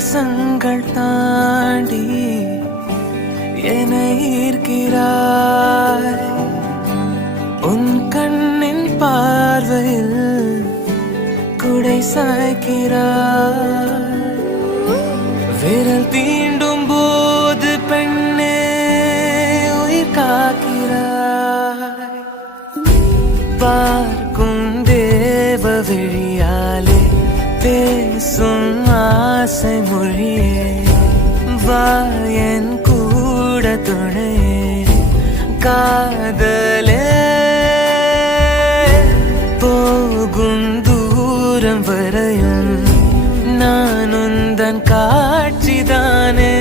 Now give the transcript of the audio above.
தேசங்கள் தாண்டி என்னை ஈர்க்கிறாய். உன் கண்ணின் பார்வையில் குடை சாய்க்கிறாய். விரல் தீண்டும் போது பெண்ணே உயிர் காக்கிறாய். பார்க்கும் தேவ விழியாலே பேசும் ஆசை மொழியே வா என் கூட துணையே காதலே. போகும் தூரம் வரையும் நான் உந்தன் காட்சிதானே.